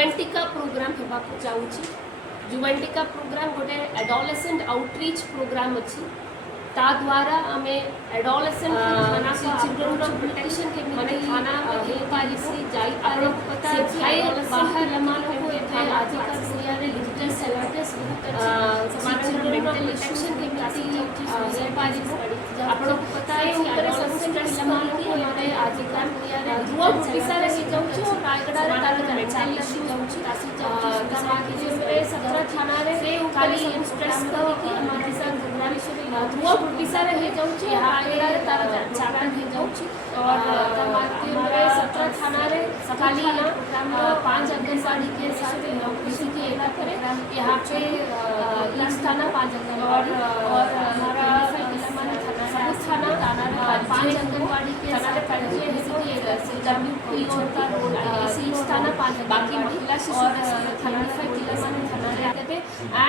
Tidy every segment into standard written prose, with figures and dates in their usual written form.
जुवेंटिका programme हेबाकु जाउची। जुवेंटिका programme गोटे adolescent outreach programme अछि। ता द्वारा आमे एडोलेसेंट थाना चिल्ड्रन रो प्रोटेक्शन के माने थाना हे पालिसी जाई पारो पता है बाहर लमानो को एथे आजिका दुनिया रे डिजिटल सर्विसेज बहुत अच्छी चिल्ड्रन रो प्रोटेक्शन के मिलती हे पालिसी आपको पता है ऊपर सब्सिडेंट लमानो को हमारे आजिका दुनिया रे थ्रू ओडिशा रे जाउची और रायगढ़ रे तार चालीसी जाउची तासी जाउची समाज रे 17 थाना रे खाली स्ट्रेस करी कि हमारे साथ थ्रू ओडिशा रे जाउची रायगढ़ रे तार चालन हे जाउची और हमारे 17 थाना रे खाली 5 आंगनबाड़ी के साथ किसी के एला करे यहाँ पे इस थाना 5 आंगनबाड़ी और हमारा थाना 5 आंगनबाड़ी के साथ परिचय CWP होता इसी थाना 5 बाकी महिला शिशु थाना 5 जिला थाना रे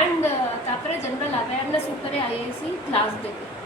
एंड तापर जनरल अवेयरनेस ऊपर आईएसी क्लास देते